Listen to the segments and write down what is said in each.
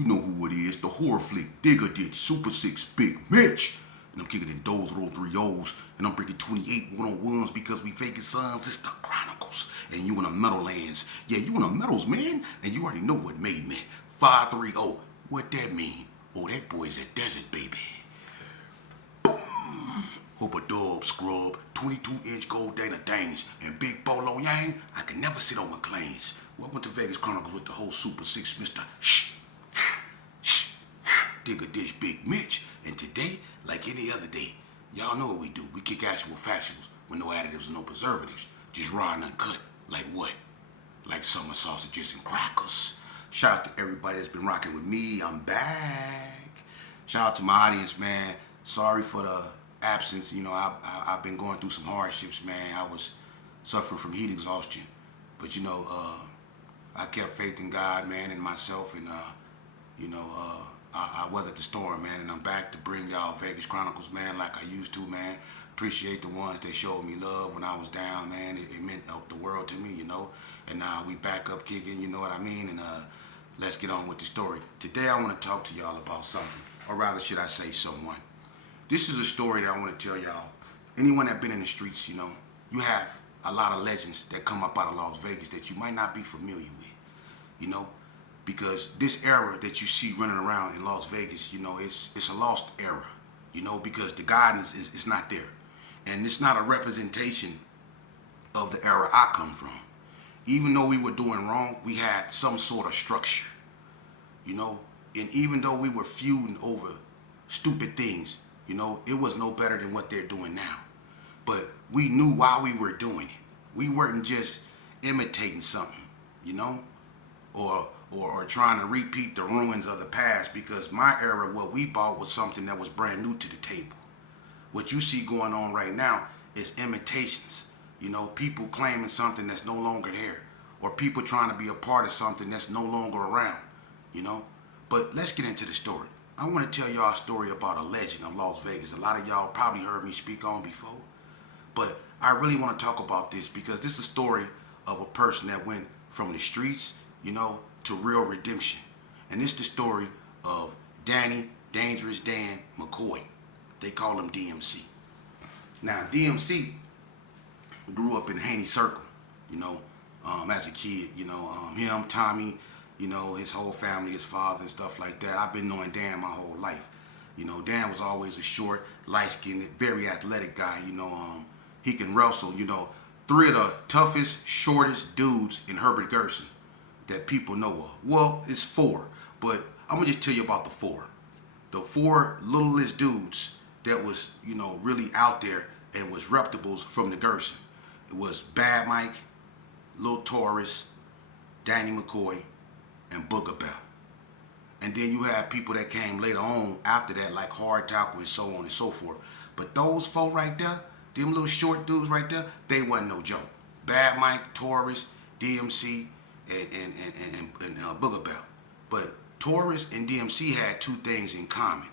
You know who it is, the horror flick, Digger Ditch, Super 6, Big Mitch. And I'm kicking in those roll 3 O's, and I'm bringing 28 one-on-ones because we Vegas sons, it's the Chronicles. And you in the Meadowlands. Yeah, you in the Meadows, man. And you already know what made me. 530. What that mean? Oh, that boy's a desert, baby. Hope a dub, scrub, 22-inch gold Dana Danes, and Big Bolo Yang, I can never sit on McClain's. Welcome to Vegas Chronicles with the whole Super 6, Mr. Digger Dish Big Mitch. And today, like any other day, y'all know what we do. We kick actual factuals with no additives and no preservatives. Just raw and uncut. Like what? Like summer sausages and crackers. Shout out to everybody that's been rocking with me. I'm back. Shout out to my audience, man. Sorry for the absence. You know, I've been going through some hardships, man. I was suffering from heat exhaustion. But, you know, I kept faith in God, man, and myself. And, I weathered the storm, man. And I'm back to bring y'all Vegas Chronicles, man, like I used to, man. Appreciate the ones that showed me love when I was down, man. It meant the world to me, you know. And now we back up kicking, you know what I mean? And let's get on with the story. Today I want to talk to y'all about something, or rather should I say someone. This is a story that I want to tell y'all. Anyone that been in the streets, you know, you have a lot of legends that come up out of Las Vegas that you might not be familiar with, you know, because this era that you see running around in Las Vegas, you know, it's a lost era, you know, because the guidance is not there. And it's not a representation of the era I come from. Even though we were doing wrong, we had some sort of structure, you know, and even though we were feuding over stupid things, you know, it was no better than what they're doing now. But we knew why we were doing it. We weren't just imitating something, you know, or trying to repeat the ruins of the past, because my era, what we bought was something that was brand new to the table. What you see going on right now is imitations. You know, people claiming something that's no longer there, or people trying to be a part of something that's no longer around, you know. But let's get into the story. I want to tell y'all a story about a legend of Las Vegas. A lot of y'all probably heard me speak on before, but I really want to talk about this because this is a story of a person that went from the streets, you know, to real redemption. And it's the story of Danny, Dangerous Dan McCoy. They call him DMC. Now, DMC grew up in Haney Circle, you know, as a kid, you know, him, Tommy, you know, his whole family, his father and stuff like that. I've been knowing Dan my whole life. You know, Dan was always a short, light-skinned, very athletic guy, you know, he can wrestle, you know. 3 of the toughest, shortest dudes in Herbert Gerson that people know of. Well, it's 4, but I'm gonna just tell you about the 4. The 4 littlest dudes that was, you know, really out there and was reputables from the Gerson. It was Bad Mike, Lil Taurus, Danny McCoy, and Booger Bell. And then you have people that came later on after that, like Hard Tackle and so on and so forth. But those 4 right there, them little short dudes right there, they wasn't no joke. Bad Mike, Taurus, DMC, and Booger Bell. But Taurus and DMC had 2 things in common.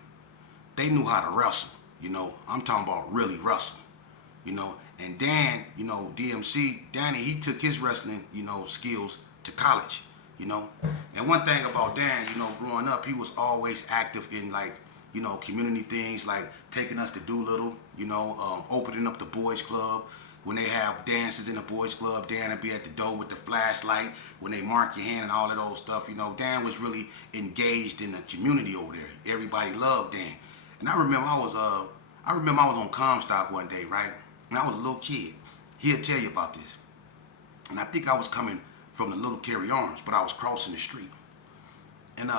They knew how to wrestle, you know. I'm talking about really wrestle, you know. And Dan, you know, DMC, Danny, he took his wrestling, you know, skills to college, you know. And one thing about Dan, you know, growing up, he was always active in, like, you know, community things, like taking us to Doolittle, you know, opening up the boys club. When they have dances in the boys club, Dan would be at the door with the flashlight. When they mark your hand and all that old stuff, you know, Dan was really engaged in the community over there. Everybody loved Dan. And I remember I was on Comstock one day, right? And I was a little kid. He'll tell you about this. And I think I was coming from the Little Carry Arms, but I was crossing the street. And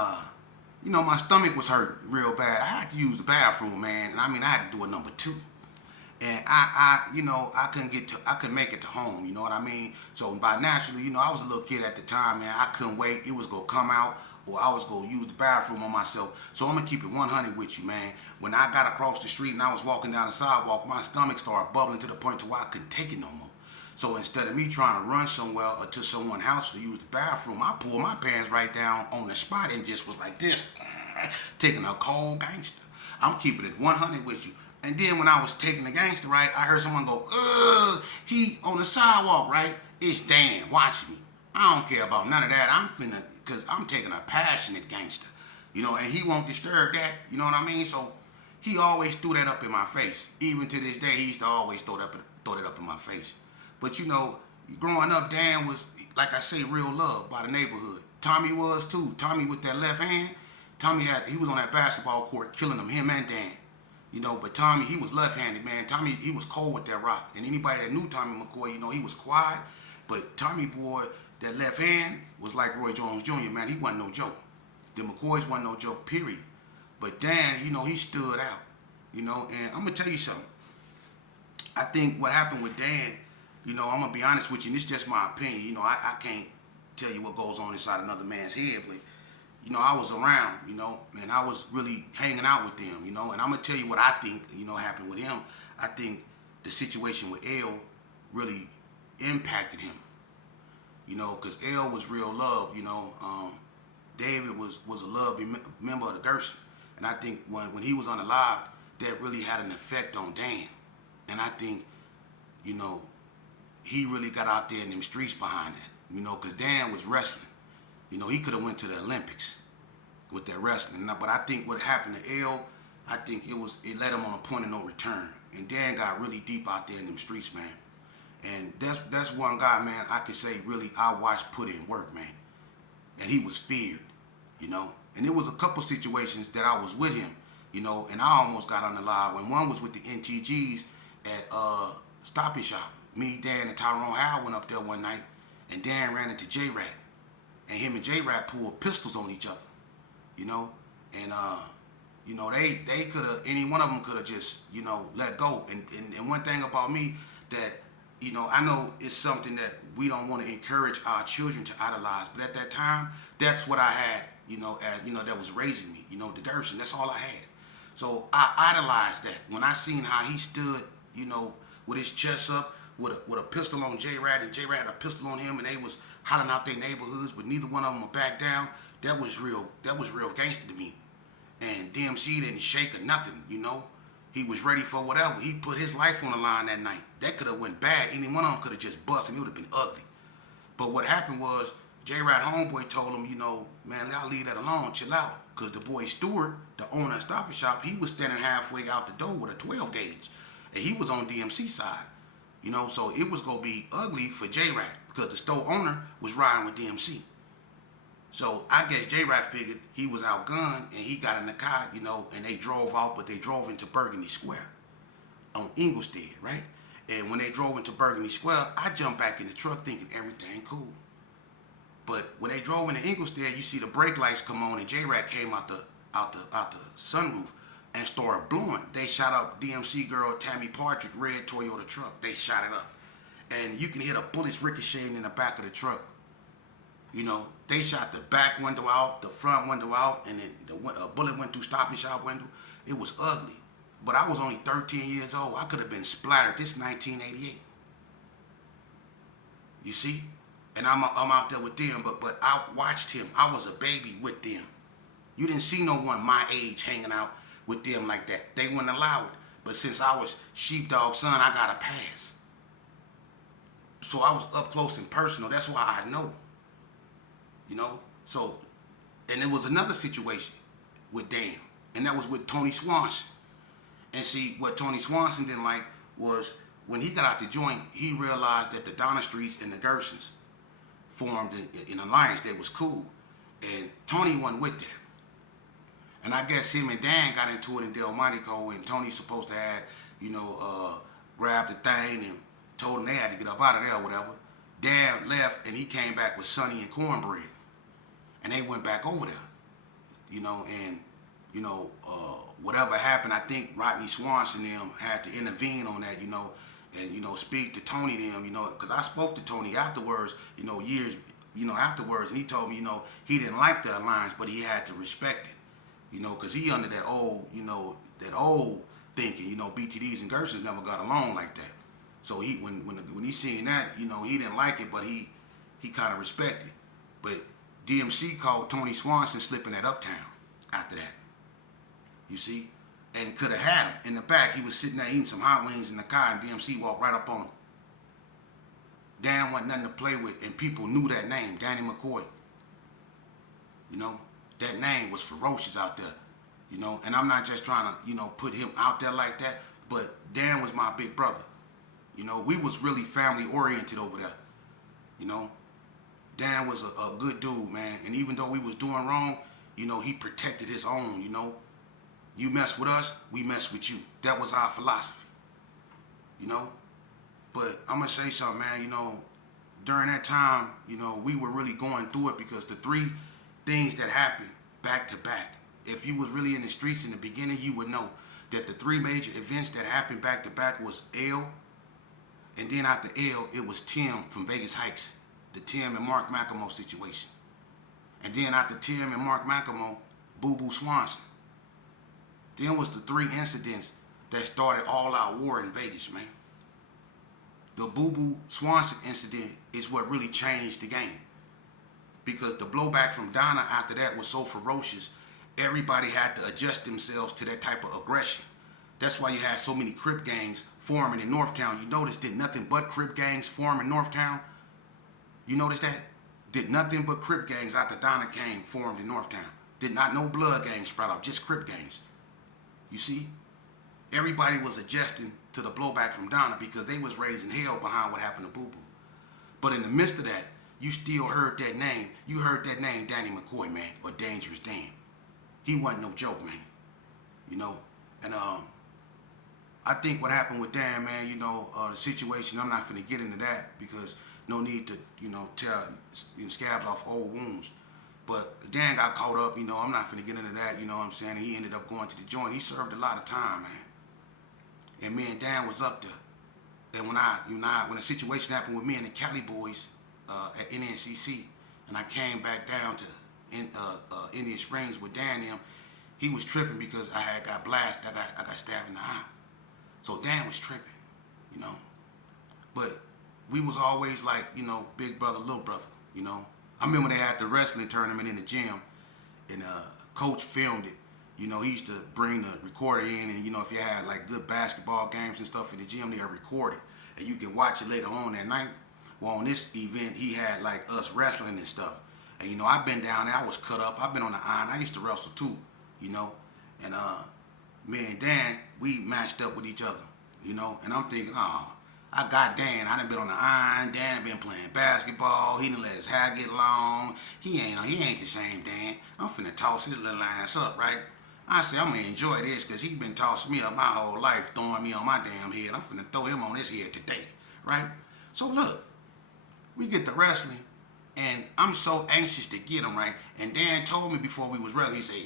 you know, my stomach was hurt real bad. I had to use the bathroom, man. And I mean, I had to do a number 2. And you know, I couldn't make it to home, you know what I mean? So by naturally, you know, I was a little kid at the time, man. I couldn't wait. It was gonna come out, or I was gonna use the bathroom on myself. So I'm gonna keep it 100 with you, man. When I got across the street and I was walking down the sidewalk, my stomach started bubbling to the point to where I couldn't take it no more. So instead of me trying to run somewhere or to someone's house to use the bathroom, I pulled my pants right down on the spot and just was like this, taking a cold gangster. I'm keeping it 100 with you. And then when I was taking the gangster, right, I heard someone go, he on the sidewalk, right? It's Dan watching me. I don't care about none of that. I'm finna, because I'm taking a passionate gangster. and he won't disturb that, you know what I mean? So he always threw that up in my face. Even to this day, he used to always throw that up in my face. But growing up, Dan was, like I say, real love by the neighborhood. Tommy was too. Tommy with that left hand, he was on that basketball court killing them, him and Dan. But Tommy, he was left-handed, man. Tommy, he was cold with that rock. And anybody that knew Tommy McCoy, he was quiet. But Tommy boy, that left hand was like Roy Jones Jr., man. He wasn't no joke. The McCoys wasn't no joke, period. But Dan, he stood out. And I'm going to tell you something. I think what happened with Dan, I'm going to be honest with you, and it's just my opinion. I can't tell you what goes on inside another man's head, but I was around, and I was really hanging out with them, and I'm going to tell you what I think, happened with him. I think the situation with L really impacted him, because L was real love, David was a loved member of the Gerson, and I think when he was unalived, that really had an effect on Dan, and I think, he really got out there in them streets behind that, because Dan was wrestling. He could have went to the Olympics with that wrestling. But I think what happened to L, I think it led him on a point of no return. And Dan got really deep out there in them streets, man. And that's one guy, man, I could say really I watched put in work, man. And he was feared, And there was a couple situations that I was with him, and I almost got unalive. When one was with the NTGs at Stop and Shop. Me, Dan, and Tyrone Howell went up there one night, and Dan ran into J-Rat. And him and J-Rat pulled pistols on each other, and they could have, any one of them could have just, let go. And one thing about me that, I know it's something that we don't want to encourage our children to idolize, but at that time, that's what I had, as, that was raising me, the Gerson, that's all I had. So I idolized that. When I seen how he stood, with his chest up, with a pistol on J-Rat, and J-Rat had a pistol on him, and they was hollering out their neighborhoods, but neither one of them would back down. That was real gangster to me. And DMC didn't shake or nothing, He was ready for whatever. He put his life on the line that night. That could have went bad. Any one of them could have just busted, and it would have been ugly. But what happened was, J-Rat homeboy told him, man, y'all leave that alone, chill out. Because the boy Stewart, the owner of Stop and Shop, he was standing halfway out the door with a 12 gauge. And he was on DMC side. So it was going to be ugly for J-Rat because the store owner was riding with DMC. So I guess J-Rat figured he was outgunned and he got in the car, and they drove off, but they drove into Burgundy Square on Inglestead, right? And when they drove into Burgundy Square, I jumped back in the truck thinking everything cool. But when they drove into Inglestead, you see the brake lights come on and J-Rat came out the sunroof and started blowing. They shot up DMC girl Tammy Partridge, red Toyota truck. They shot it up. And you can hear the bullets ricocheting in the back of the truck. They shot the back window out, the front window out, and then the bullet went through Stop and Shop window. It was ugly. But I was only 13 years old. I could have been splattered. This 1988. You see? And I'm out there with them, but I watched him. I was a baby with them. You didn't see no one my age hanging out with them like that. They wouldn't allow it. But since I was sheepdog son, I got a pass. So I was up close and personal. That's why I know. So, and there was another situation with Dan, and that was with Tony Swanson. And see, what Tony Swanson didn't like was when he got out the joint, he realized that the Donna Streets and the Gersons formed an alliance that was cool. And Tony wasn't with that. And I guess him and Dan got into it in Delmonico, and Tony's supposed to have, grabbed the thing and told them they had to get up out of there or whatever. Dan left, and he came back with Sonny and Cornbread. And they went back over there, whatever happened, I think Rodney Swanson and them had to intervene on that, and, speak to Tony them, because I spoke to Tony afterwards, years, afterwards, and he told me, he didn't like the alliance, but he had to respect it, because he under that old, that old thinking, BTDs and Gersons never got along like that. So when he seen that, he didn't like it, but he kind of respected. But DMC called Tony Swanson slipping at Uptown after that. You see? And could have had him in the back. He was sitting there eating some hot wings in the car, and DMC walked right up on him. Dan wasn't nothing to play with, and people knew that name, Danny McCoy. that name was ferocious out there, you know. And I'm not just trying to, you know, put him out there like that, but Dan was my big brother. You know, we was really family oriented over there, you know. Dan was a good dude, man. And even though we was doing wrong, you know, he protected his own, you know. You mess with us, we mess with you. That was our philosophy, you know. But I'm going to say something, man, you know, during that time, you know, we were really going through it because the three things that happened back to back, if you was really in the streets in the beginning, you would know that the three major events that happened back to back was L, and then after L, it was Tim from Vegas Heights, the Tim and Mark McCoy situation. And then after Tim and Mark McCoy, Boo Boo Swanson. Then was the three incidents that started all out war in Vegas, man. The Boo Boo Swanson incident is what really changed the game. Because the blowback from Donna after that was so ferocious, everybody had to adjust themselves to that type of aggression. That's why you had so many Crip gangs forming in Northtown. You notice did nothing but Crip gangs form in Northtown? You notice that? Did nothing but Crip gangs after Donna came formed in Northtown. Did not no blood gangs sprout out, just Crip gangs. You see? Everybody was adjusting to the blowback from Donna because they was raising hell behind what happened to Boo Boo. But in the midst of that, you still heard that name. You heard that name, Danny McCoy, man, or Dangerous Dan. He wasn't no joke, man. You know? And I think what happened with Dan, man, you know, the situation, I'm not finna get into that because no need to, you know, tear scabs off old wounds. But Dan got caught up, you know, I'm not finna get into that, you know what I'm saying? And he ended up going to the joint. He served a lot of time, man. And me and Dan was up there. And when the situation happened with me and the Cali boys at NNCC, and I came back down to Indian Springs with Dan and him, he was tripping because I had got blasted. I got stabbed in the eye. So Dan was tripping, you know. But we was always like, you know, big brother, little brother, you know. I remember they had the wrestling tournament in the gym, and coach filmed it. You know, he used to bring the recorder in, and, you know, if you had, like, good basketball games and stuff in the gym, they'll record it. And you can watch it later on that night. Well, on this event, he had, like, us wrestling and stuff. And, you know, I've been down there. I was cut up. I've been on the iron. I used to wrestle, too, you know. And me and Dan, we matched up with each other, you know. And I'm thinking, oh, I got Dan. I done been on the iron. Dan been playing basketball. He done let his hair get long. He ain't the same Dan. I'm finna toss his little ass up, right? I said, I'm gonna enjoy this because he been tossing me up my whole life, throwing me on my damn head. I'm finna throw him on his head today, right? So look, we get to wrestling, and I'm so anxious to get him, right? And Dan told me before we was wrestling, he said,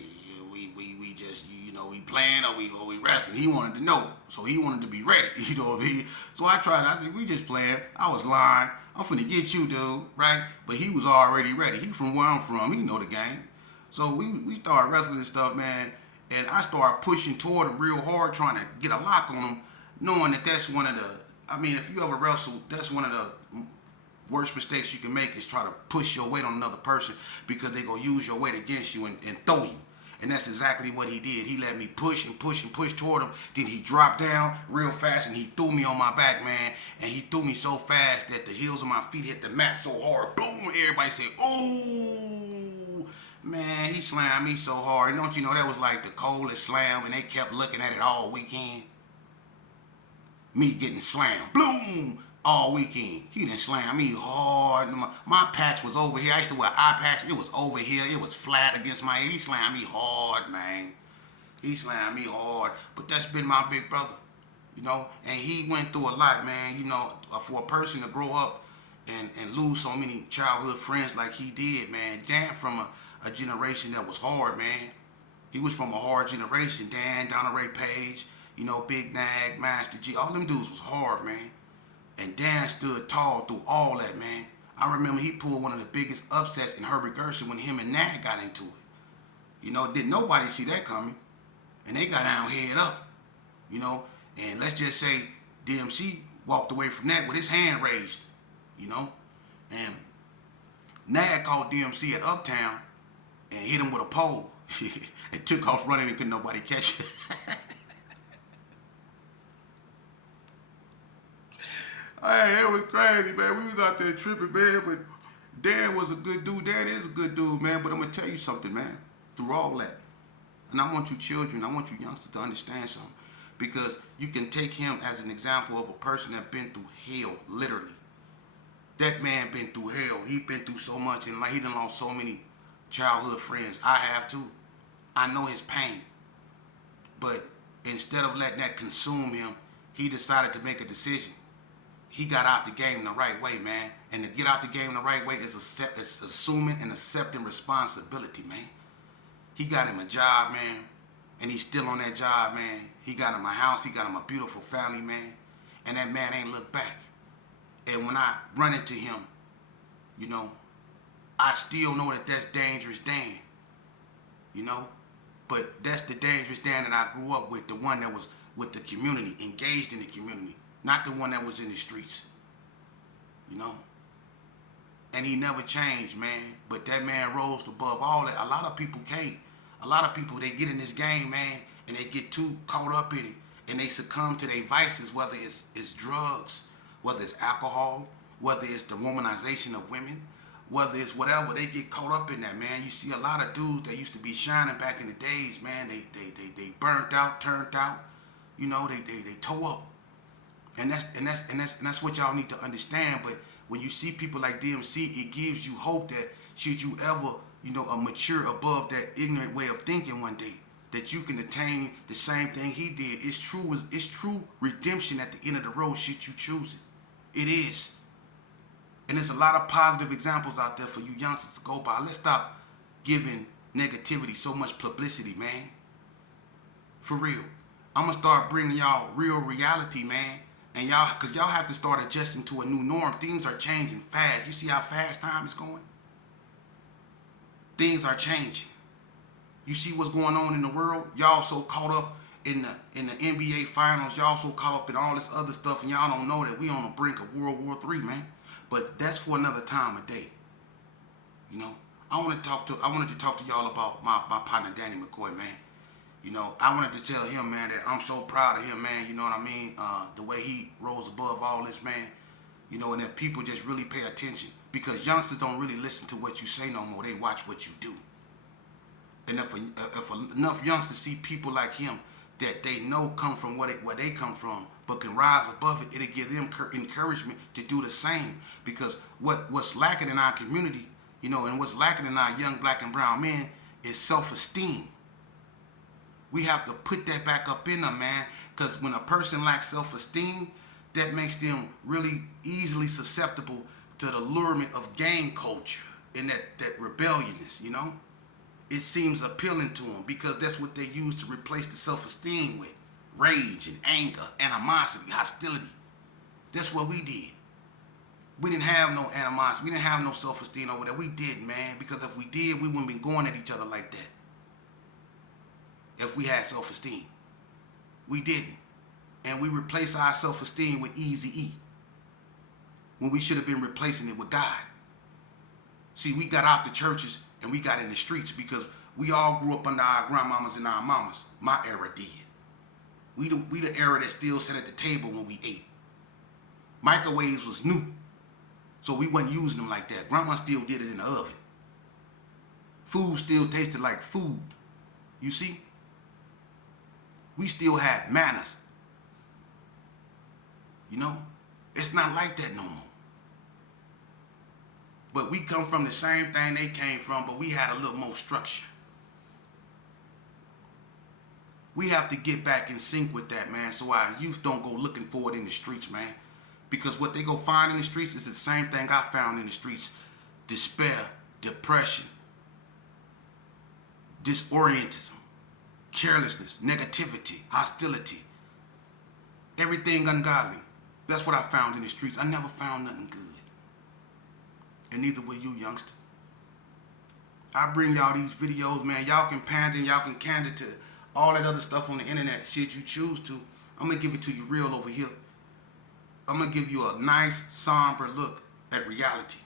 we just, you know, we playing or we wrestling. He wanted to know, so he wanted to be ready, you know what I mean? So I said, we just playing. I was lying. I'm finna get you, dude, right? But he was already ready. He from where I'm from. He know the game. So we started wrestling and stuff, man. And I started pushing toward him real hard, trying to get a lock on him, knowing that that's one of the, I mean, if you ever wrestle, that's one of the worst mistakes you can make is try to push your weight on another person because they gonna use your weight against you and throw you. And that's exactly what he did. He let me push and push and push toward him. Then he dropped down real fast and he threw me on my back, man. And he threw me so fast that the heels of my feet hit the mat so hard. Boom! Everybody said, "Ooh!" Man, he slammed me so hard. Don't you know that was like the coldest slam, and they kept looking at it all weekend? Me getting slammed. Boom! All weekend. He done slammed me hard. My patch was over here. I used to wear eye patch. It was over here. It was flat against my head. He slammed me hard, man. He slammed me hard. But that's been my big brother, you know. And he went through a lot, man. You know, for a person to grow up and lose so many childhood friends like he did, man. Dan from a generation that was hard, man. He was from a hard generation. Dan, Donna Ray Page, you know, Big Nag, Master G. All them dudes was hard, man. And Dan stood tall through all that, man. I remember he pulled one of the biggest upsets in Herbert Gershon when him and Nag got into it. You know, didn't nobody see that coming. And they got down head up, you know. And let's just say DMC walked away from that with his hand raised, you know. And Nag caught DMC at Uptown and hit him with a pole. And took off running and couldn't nobody catch it. Hey, it was crazy, man. We was out there tripping, man. But Dan was a good dude. Dan is a good dude, man. But I'm going to tell you something, man. through all that. And I want you children, I want you youngsters to understand something. Because you can take him as an example of a person that been through hell, literally. That man been through hell. He been through so much, and like he done lost so many childhood friends. I have too. I know his pain. But instead of letting that consume him, he decided to make a decision. He got out the game the right way, man. And to get out the game the right way is assuming and accepting responsibility, man. He got him a job, man. And he's still on that job, man. He got him a house. He got him a beautiful family, man. And that man ain't looked back. And when I run into him, you know, I still know that that's dangerous Dan. You know? But that's the dangerous Dan that I grew up with. The one that was with the community, engaged in the community. Not the one that was in the streets. You know? And he never changed, man. But that man rose above all that. A lot of people can't. A lot of people, they get in this game, man, and they get too caught up in it. And they succumb to their vices, whether it's drugs, whether it's alcohol, whether it's the womanization of women, whether it's whatever. They get caught up in that, man. You see a lot of dudes that used to be shining back in the days, man. They burnt out, turned out. You know, they toe up. And that's what y'all need to understand. But when you see people like DMC, it gives you hope that should you ever, you know, mature above that ignorant way of thinking one day, that you can attain the same thing he did. It's true redemption at the end of the road, should you choose it. It is. And there's a lot of positive examples out there for you youngsters to go by. Let's stop giving negativity so much publicity, man. For real. I'm going to start bringing y'all real reality, man. And y'all, because y'all have to start adjusting to a new norm. Things are changing fast. You see how fast time is going? Things are changing. You see what's going on in the world? Y'all so caught up in the NBA finals. Y'all so caught up in all this other stuff, and y'all don't know that we on the brink of World War III, man. But that's for another time of day. You know, I wanted to talk to y'all about my partner Danny McCoy, man. You know, I wanted to tell him, man, that I'm so proud of him, man. You know what I mean? The way he rose above all this, man. You know, and if people just really pay attention. Because youngsters don't really listen to what you say no more. They watch what you do. And if enough youngsters see people like him that they know come from where they come from, but can rise above it, it'll give them encouragement to do the same. Because what's lacking in our community, you know, and what's lacking in our young black and brown men is self-esteem. We have to put that back up in them, man. Because when a person lacks self-esteem, that makes them really easily susceptible to the allurement of gang culture and that rebelliousness, you know? It seems appealing to them because that's what they use to replace the self-esteem with. Rage and anger, animosity, hostility. That's what we did. We didn't have no animosity. We didn't have no self-esteem over there. We didn't, man. Because if we did, we wouldn't be going at each other like that. If we had self-esteem. We didn't. And we replaced our self-esteem with Eazy-E. When we should have been replacing it with God. See, we got out the churches and we got in the streets because we all grew up under our grandmamas and our mamas. My era did. We the era that still sat at the table when we ate. Microwaves was new. So we wasn't using them like that. Grandma still did it in the oven. Food still tasted like food. You see? We still had manners. You know? It's not like that no more. But we come from the same thing they came from, but we had a little more structure. We have to get back in sync with that, man, so our youth don't go looking for it in the streets, man. Because what they go find in the streets is the same thing I found in the streets. Despair, depression, disorientism, carelessness, negativity, hostility, everything ungodly. That's what I found in the streets. I never found nothing good. And neither will you, youngster. I bring y'all these videos, man. Y'all can pander and y'all can candor to all that other stuff on the internet. Shit you choose to. I'm going to give it to you real over here. I'm going to give you a nice, somber look at reality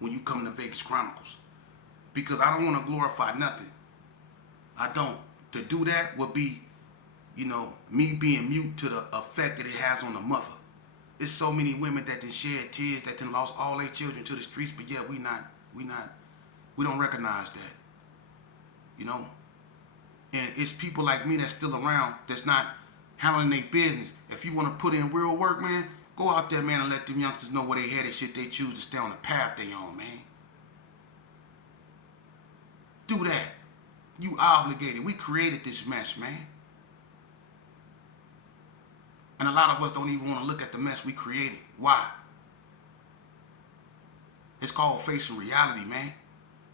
when you come to Vegas Chronicles. Because I don't want to glorify nothing. I don't. To do that would be, you know, me being mute to the effect that it has on the mother. It's so many women that done shed tears, that done lost all their children to the streets, but yet we don't recognize that. you know. And it's people like me that's still around that's not handling their business. If you want to put in real work, man, go out there, man, and let them youngsters know where they headed shit they choose to stay on the path they on, man. Do that. You obligated. We created this mess, man. And a lot of us don't even want to look at the mess we created. Why? It's called facing reality, man.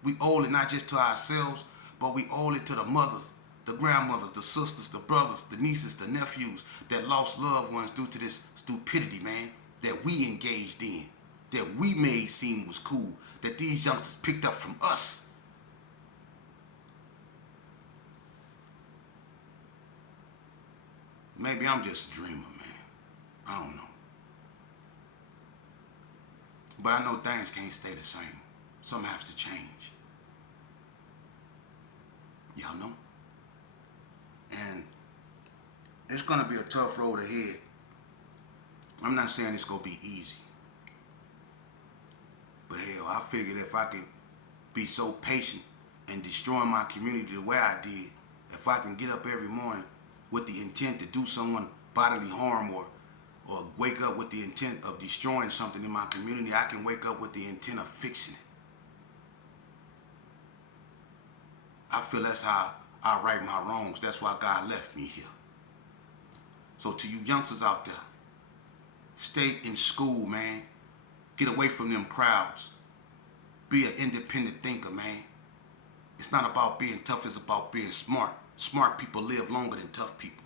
We owe it not just to ourselves, but we owe it to the mothers, the grandmothers, the sisters, the brothers, the nieces, the nephews that lost loved ones due to this stupidity, man, that we engaged in, that we made seem was cool, that these youngsters picked up from us. Maybe I'm just a dreamer, man. I don't know. But I know things can't stay the same. Something has to change. Y'all know? And it's going to be a tough road ahead. I'm not saying it's going to be easy. But hell, I figured if I could be so patient and destroy my community the way I did, if I can get up every morning with the intent to do someone bodily harm or wake up with the intent of destroying something in my community, I can wake up with the intent of fixing it. I feel that's how I right my wrongs. That's why God left me here. So to you youngsters out there, stay in school, man. Get away from them crowds. Be an independent thinker, man. It's not about being tough, it's about being smart. Smart people live longer than tough people.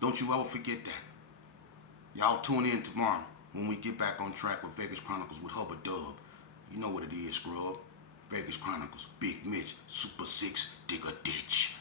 Don't you ever forget that. Y'all tune in tomorrow when we get back on track with Vegas Chronicles with Hubba Dub. You know what it is, scrub. Vegas Chronicles, Big Mitch, Super 6, dig a ditch.